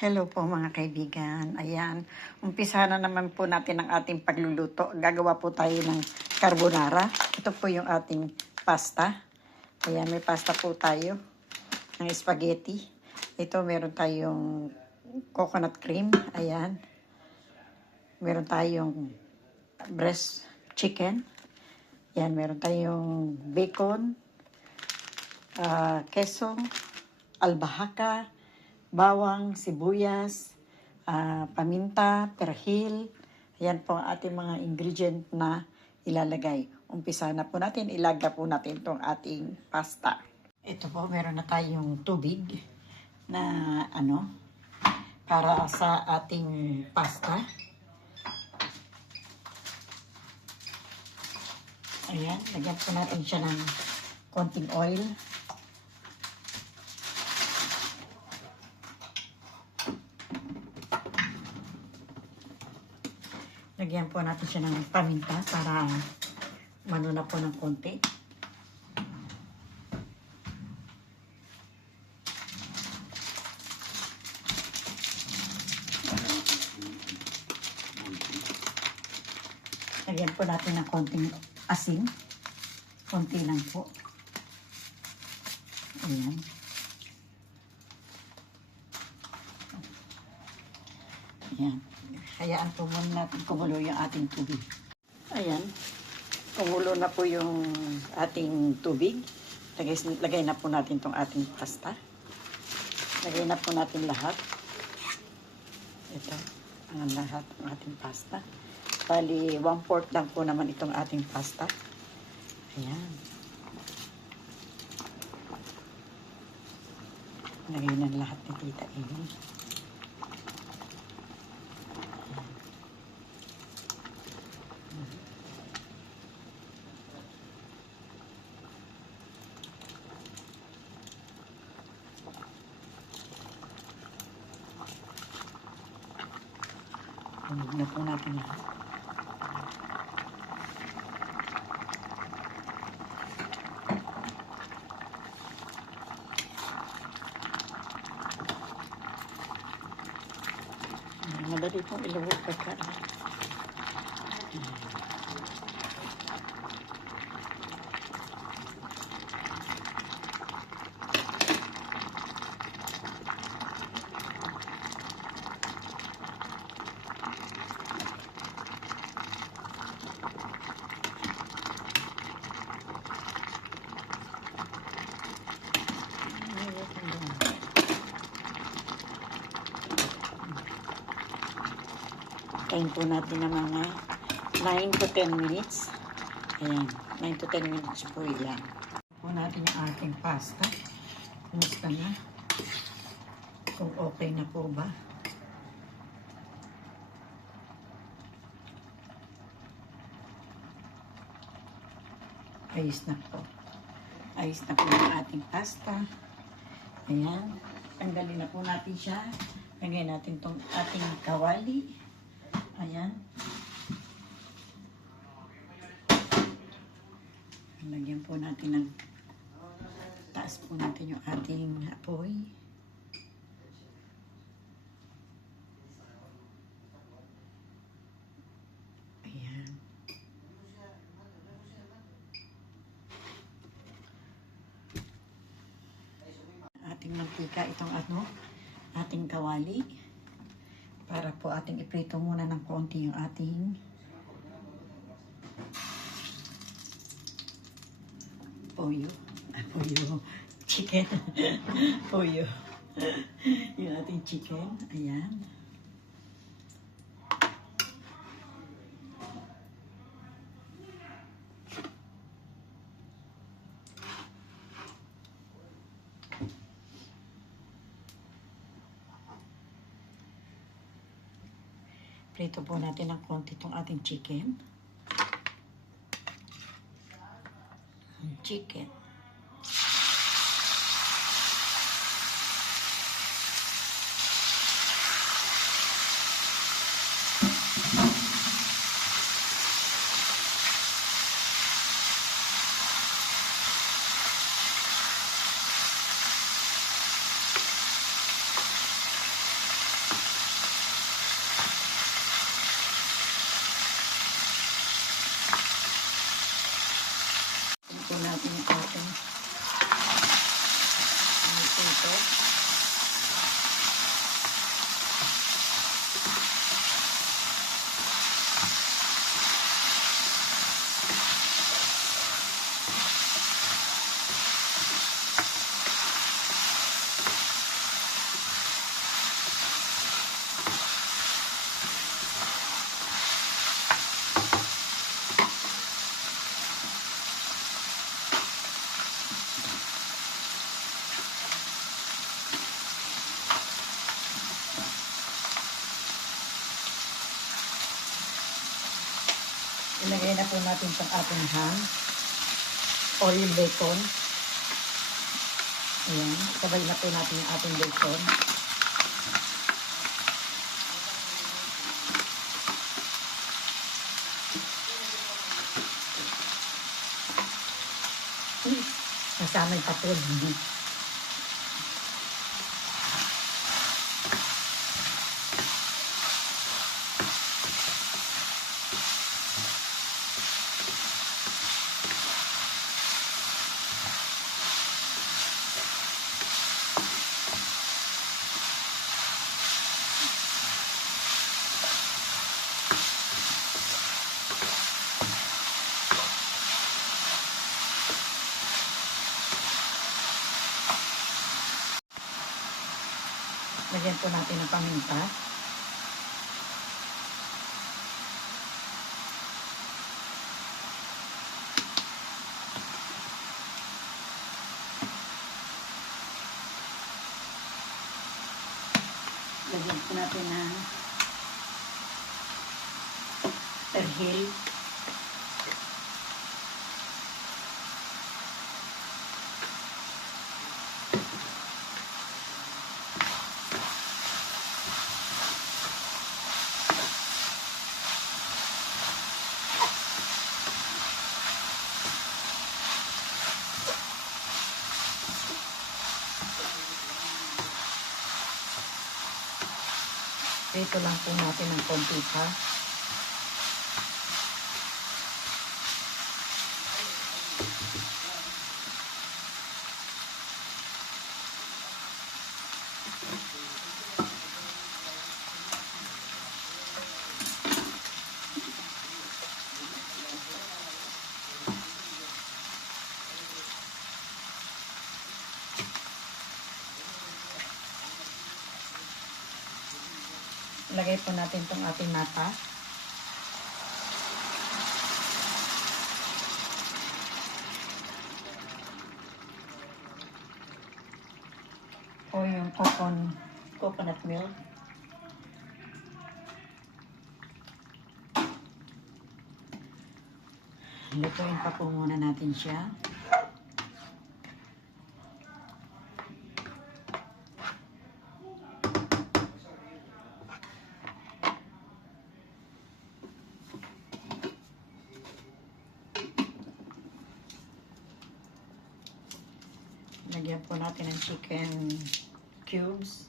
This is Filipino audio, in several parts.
Hello po mga kaibigan. Ayan, umpisa na naman po natin ang ating pagluluto. Gagawa po tayo ng carbonara. Ito po yung ating pasta. Ayan, may pasta po tayo ng spaghetti. Ito meron tayong coconut cream. Ayan. Meron tayong breast chicken. Ayan, meron tayong bacon, queso, albahaca, bawang, sibuyas, paminta, perhil. Ayan po ang ating mga ingredient na ilalagay. Umpisa na po natin, ilagay po natin itong ating pasta. Ito po, meron na tayong tubig na para sa ating pasta. Ayan, lagyan po natin siya ng konting oil. Lagyan po natin siya ng paminta para manuna po ng konti. Lagyan po natin ng konting asin. Konti lang po. Ayan. Ayan. Hayaan po muna natin kumulo yung ating tubig. Ayan. Kumulo na po yung ating tubig. Lagay na po natin itong ating pasta. Lagay na po natin lahat. Ito. Ang lahat ng ating pasta. Bali, 1/4 lang po naman itong ating pasta. Ayan. Lagay na lahat ni Tita Amy. Huwag na po natin lahat. Madali pong ilawag pagkain. Tayin po natin ng mga 9 to 10 minutes. Ayan, 9 to 10 minutes po yan. Po natin yung ating pasta. Kumusta na? Kung okay na po ba? Ayos na po. Ayos na po yung ating pasta. Ayan. Tanggalin na po natin siya. Lagay natin itong ating kawali. Ayan. Lagyan po natin ng taas po natin yung ating apoy. Ayan. Ating mantika itong ating kawali. Para po ating iprito muna ng konti yung ating chicken. Pollo. Yung ating chicken. Ayan. Prito po natin ng konti itong ating chicken. Chicken. Ilagay na po natin itong ating ham. Oil bacon. Ayan. Sabay na po natin yung ating bacon. Kasama yung patid. Lagyan po natin ng paminta. Lagyan po natin ng perhil. Dito lang po natin ng konti pa. Lagay po natin itong ating nata. O yung coconut milk. Lutuin pa po muna natin siya. Lagyan po natin ng chicken cubes.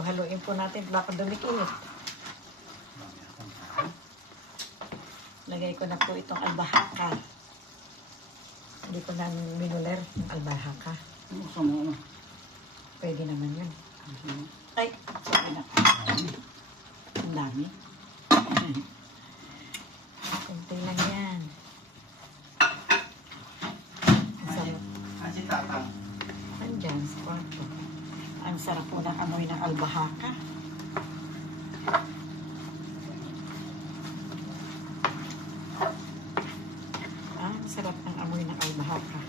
Haluin po natin baka dumikit. Lagay ko na po itong albahaka. Hindi ko na minuler yung albahaka. Pwede naman yun. Ay, sorry na. Ang dami. Kunti lang yan. Ang sarap. Kasi tatang. Andyan sa kwarto. Ang sarap po ng amoy ng albahaka. Ang sarap ng amoy ng albahaka.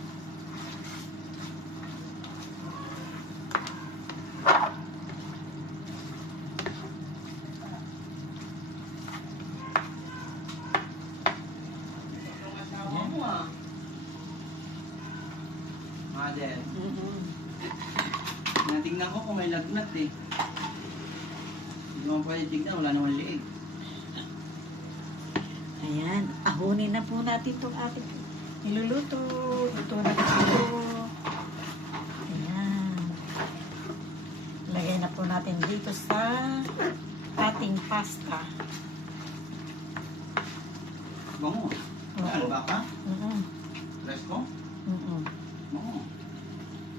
Mother. Natingnan ko kung may lagnat eh. Hindi mo pwede tignan, wala naman liig. Ayan, ahunin na po natin itong ating niluluto. Luto na po ito. Ayan. Lagay na po natin dito sa ating pasta. Bango. Albaka? Presko? Bango.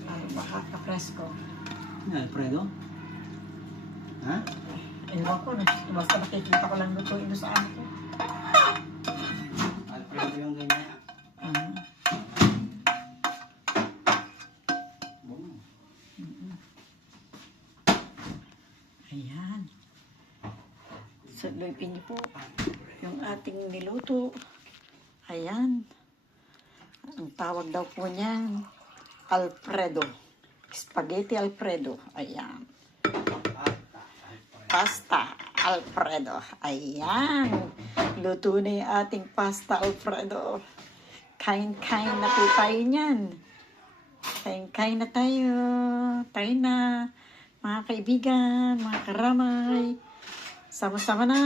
Albahaka presko. Alfredo? Ha? Ewan ko, basta nakikita ko lang lutuin doon sa akin ko. Alfredo yung ganyan. Salupin niyo po yung ating niluto. Ayan. Ang tawag daw po niyan, Alfredo. Spaghetti Alfredo. Ayan. Pasta Alfredo. Ayan. Luto na yung ating pasta Alfredo. Kain-kain na po tayo niyan. Kain-kain na tayo. Tayo na. Mga kaibigan, mga karamay. Sama-sama na.